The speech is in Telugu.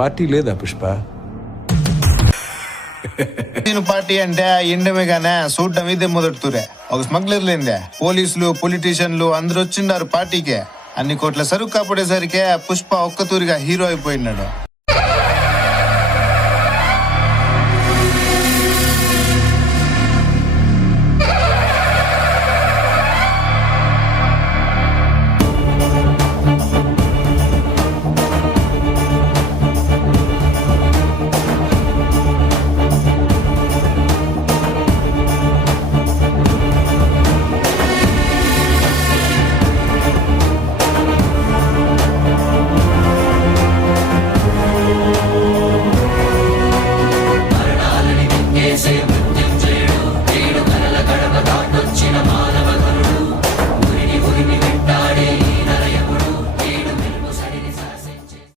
పార్టీ లేదా పుష్ప? పార్టీ అంటే ఎండమే గానే చూడటం ఇదే మొదటితూరే. ఒక స్మగ్లర్ లేందే పోలీసులు పొలిటీషియన్లు అందరు వచ్చిండారు పార్టీకే. అన్ని కోట్ల సరుకు కాపాడేసరికే పుష్ప ఒక్కతూరిగా హీరో అయిపోయినాడు.